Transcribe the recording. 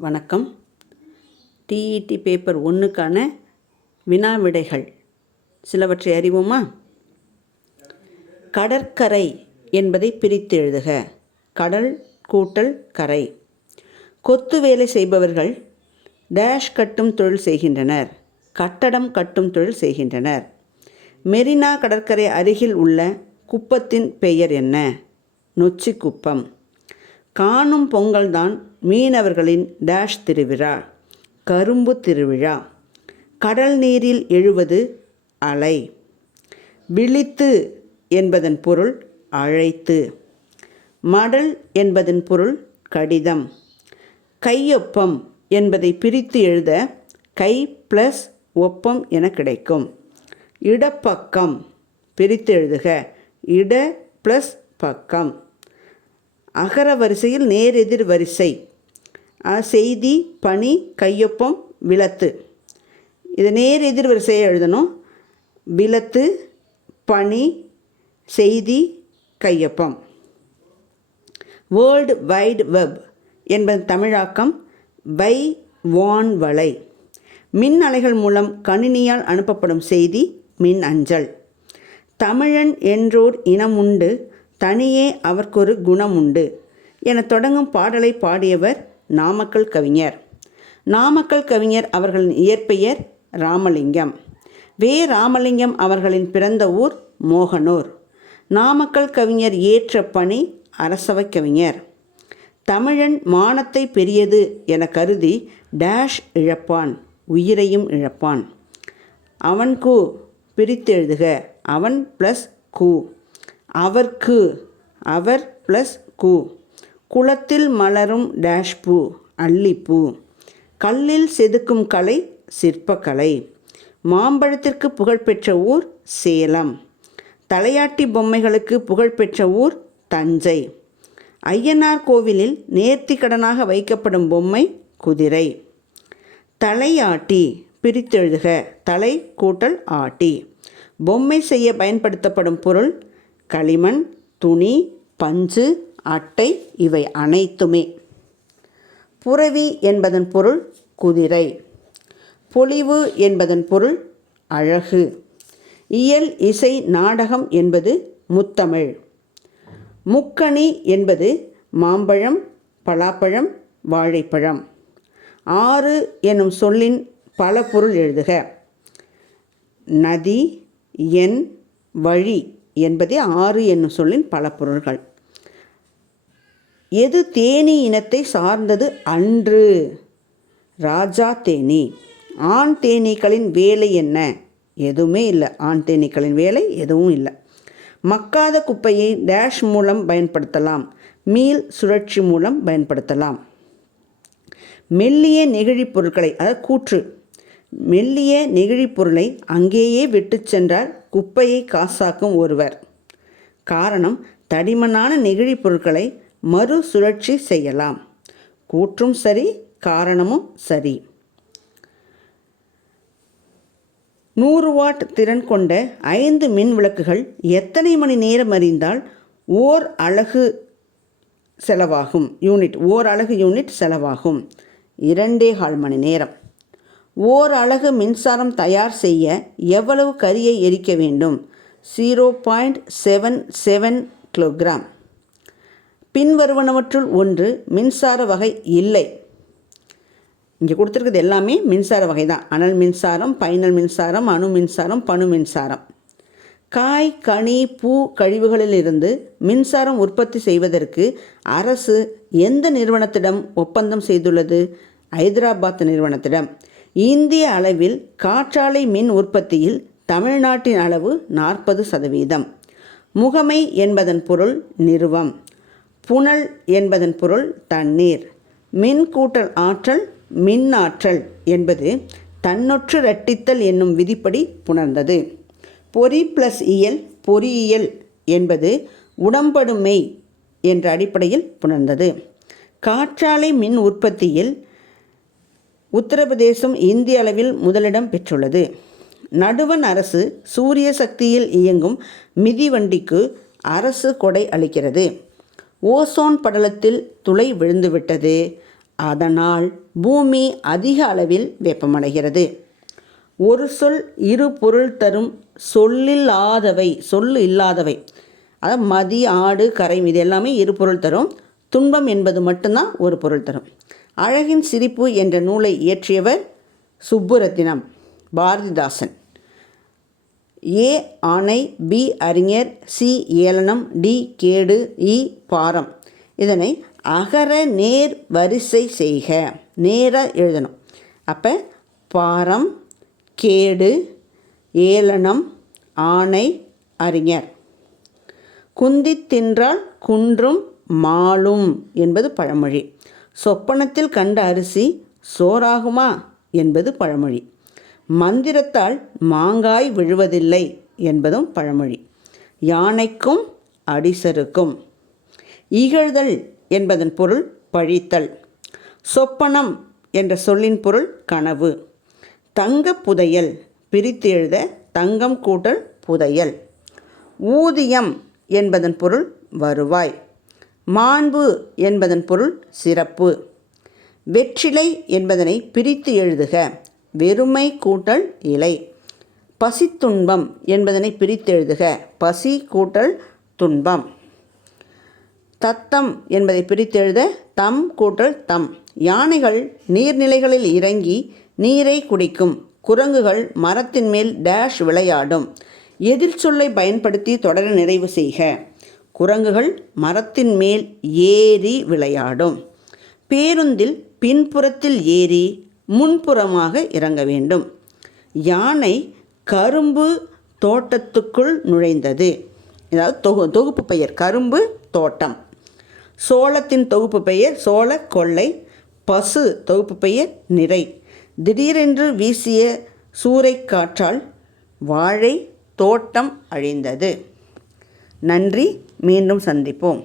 வணக்கம். TET paper 1க்கான வினா விடைகள் சிலவற்றை அறிவோமா? கடற்கரை என்பதை பிரித்து எழுதுக. கடல் கூட்டல் கரை. கொத்து வேலை செய்பவர்கள் டேஷ் கட்டும் தொழில் செய்கின்றனர். கட்டடம் கட்டும் தொழில் செய்கின்றனர். மெரினா கடற்கரை அருகில் உள்ள குப்பத்தின் பெயர் என்ன? நொச்சி குப்பம். காணும் பொங்கல்தான் மீனவர்களின் டேஷ் திருவிழா. கரும்பு திருவிழா. கடல் நீரில் எழுவது அலை. விழித்து என்பதன் பொருள் அழைத்து. மடல் என்பதன் பொருள் கடிதம். கையொப்பம் என்பதை பிரித்து எழுத கை ப்ளஸ் ஒப்பம் என கிடைக்கும். இடப்பக்கம் பிரித்து எழுதுக. இட ப்ளஸ் பக்கம். அகர வரிசையில் நேரெதிர் வரிசை. செய்தி, பணி, கையொப்பம், விலத்து. இதை நேரெதிர் வரிசையை எழுதணும். விலத்து, பணி, செய்தி, கையொப்பம். வேர்ல்டு வைட் வெப் என்பது தமிழாக்கம் வை வான் வலை. மின் அலைகள் மூலம் கணினியால் அனுப்பப்படும் செய்தி மின் அஞ்சல். தமிழன் என்றோர் இனமுண்டு, தனியே அவர்க்கொரு குணமுண்டு என தொடங்கும் பாடலை பாடியவர் நாமக்கல் கவிஞர். நாமக்கல் கவிஞர் அவர்களின் இயற்பெயர் ராமலிங்கம். ராமலிங்கம் அவர்களின் பிறந்த ஊர் மோகனூர். நாமக்கல் கவிஞர் ஏற்ற பணி அரசவை கவிஞர். தமிழன் மானத்தை பெரியது என கருதி டேஷ் இழப்பான், உயிரையும் இழப்பான். அவன்கு பிரித்து எழுதுக. அவன் ப்ளஸ் கு. அவர்க்கு அவர் ப்ளஸ் கு. குளத்தில் மலரும் டேஷ் பூ அல்லிப்பூ. கல்லில் செதுக்கும் கலை சிற்பக்கலை. மாம்பழத்திற்கு புகழ்பெற்ற ஊர் சேலம். தலையாட்டி பொம்மைகளுக்கு புகழ்பெற்ற ஊர் தஞ்சை. ஐயனார் கோவிலில் நேர்த்திக்கடனாக வைக்கப்படும் பொம்மை குதிரை. தலையாட்டி பிரித்தெழுதுக. தலை கூட்டல் ஆட்டி. பொம்மை செய்ய பயன்படுத்தப்படும் பொருள் களிமண், துணி, பஞ்சு, அட்டை இவை அனைத்துமே. புரவி என்பதன் பொருள் குதிரை. பொலிவு என்பதன் பொருள் அழகு. இயல், இசை, நாடகம் என்பது முத்தமிழ். முக்கணி என்பது மாம்பழம், பலாப்பழம், வாழைப்பழம். ஆறு எனும் சொல்லின் பல பொருள் எழுதுக. நதி, எண், வழி என்பதே ஆறு என்னும் சொல்லின் பல பொருள்கள். எது தேனீ இனத்தை சார்ந்தது அன்று? ராஜா தேனீ. ஆண் தேனீக்களின் வேலை என்ன? எதுவுமே இல்லை. ஆண் தேனீக்களின் வேலை எதுவும் இல்லை. மக்காத குப்பையை டேஷ் மூலம் பயன்படுத்தலாம். மீள் சுழற்சி மூலம் பயன்படுத்தலாம். மெல்லிய நெகிழி பொருட்களை, அதாவது கூற்று, மெல்லிய நெகிழி பொருளை அங்கேயே விட்டு சென்றார் குப்பையை காசாக்கும் ஒருவர். காரணம், தடிமனான நெகிழி பொருட்களை மறு சுழற்சி செய்யலாம். கூற்றும் சரி, காரணமும் சரி. 100 வாட் திறன் கொண்ட 5 மின் விளக்குகள் எத்தனை மணி நேரம் எரிந்தால் ஓர் அலகு செலவாகும்? ஓர் அலகு யூனிட் செலவாகும் 2.25 மணி நேரம். ஓர் அலகு மின்சாரம் தயார் செய்ய எவ்வளவு கரியை எரிக்க வேண்டும்? 0.77 கிலோகிராம். பின்வருவனவற்றுள் ஒன்று மின்சார வகை இல்லை. இங்கே கொடுத்துருக்குது எல்லாமே மின்சார வகை தான். அனல் மின்சாரம், பைனல் மின்சாரம், அணு மின்சாரம், பணு மின்சாரம். காய், கனி, பூ கழிவுகளிலிருந்து மின்சாரம் உற்பத்தி செய்வதற்கு அரசு எந்த நிறுவனத்திடம் ஒப்பந்தம் செய்துள்ளது? ஹைதராபாத் நிறுவனத்திடம். இந்திய அளவில் காற்றாலை மின் உற்பத்தியில் தமிழ்நாட்டின் அளவு 40%. முகமை என்பதன் பொருள் நிறுவம். புனல் என்பதன் பொருள் தண்ணீர். மின் கூட்டல் ஆற்றல் மின்னாற்றல் என்பது தன்னொற்று இரட்டித்தல் என்னும் விதிப்படி புணர்ந்தது. பொறி ப்ளஸ் இயல் பொறியியல் என்பது உடம்படுமை என்ற அடிப்படையில் புணர்ந்தது. காற்றாலை மின் உற்பத்தியில் உத்தரப்பிரதேசம் இந்திய அளவில் முதலிடம் பெற்றுள்ளது. நடுவண் அரசு சூரிய சக்தியில் இயங்கும் மிதிவண்டிக்கு அரசு கொடை அளிக்கிறது. ஓசோன் படலத்தில் துளை விழுந்துவிட்டது. அதனால் பூமி அதிக அளவில் வெப்பமடைகிறது. ஒரு சொல் இரு பொருள் தரும் சொல்லில்லாதவை அதாவது மதி, ஆடு, கரை இது எல்லாமே இரு பொருள் தரும். துன்பம் என்பது மட்டும்தான் ஒரு பொருள் தரும். அழகின் சிரிப்பு என்ற நூலை இயற்றியவர் சுப்புரத்தினம், பாரதிதாசன். ஏ ஆணை, பி அறிஞர், சி ஏளனம், டி கேடு, இ பாரம். இதனை அகர நேர் வரிசை செய்க. நேராக எழுதணும். அப்போ பாரம், கேடு, ஏளனம், ஆணை, அறிஞர். குந்தி தின்றால் குன்றும் மாளும் என்பது பழமொழி. சொப்பனத்தில் கண்ட அரிசி சோறாகுமா என்பது பழமொழி. மந்திரத்தால் மாங்காய் விழுவதில்லை என்பதும் பழமொழி. யானைக்கும் அடிசருக்கும். இகழ்தல் என்பதன் பொருள் பழித்தல். சொப்பனம் என்ற சொல்லின் பொருள் கனவு. தங்க புதையல் பிரித்து எழுத தங்கம் கூட்டல் புதையல். ஊதியம் என்பதன் பொருள் வருவாய். மாண்பு என்பதன் பொருள் சிறப்பு. வெற்றிலை என்பதனை பிரித்து எழுதுக வெறுமை கூட்டல் இலை. பசித்துன்பம் என்பதனை பிரித்து எழுதுக பசி கூட்டல் துன்பம். தத்தம் என்பதை பிரித்து எழுத தம் கூட்டல் தம். யானைகள் நீர்நிலைகளில் இறங்கி நீரை குடிக்கும். குரங்குகள் மரத்தின் மேல் டேஷ் விளையாடும். எதிர்ச்சொல்லை பயன்படுத்தி தொடர நிறைவு செய்க. குரங்குகள் மரத்தின் மேல் ஏறி விளையாடும். பேருந்தில் பின்புறத்தில் ஏறி முன்புறமாக இறங்க வேண்டும். யானை கரும்பு தோட்டத்துக்குள் நுழைந்தது. அதாவது தொகுப்பு பெயர் கரும்பு தோட்டம். சோளத்தின் தொகுப்பு பெயர் சோள கொள்ளை. பசு தொகுப்பு பெயர் நிறை. திடீரென்று வீசிய சூறைக்காற்றால் வாழை தோட்டம் அழிந்தது. நன்றி. மீண்டும் சந்திப்போம்.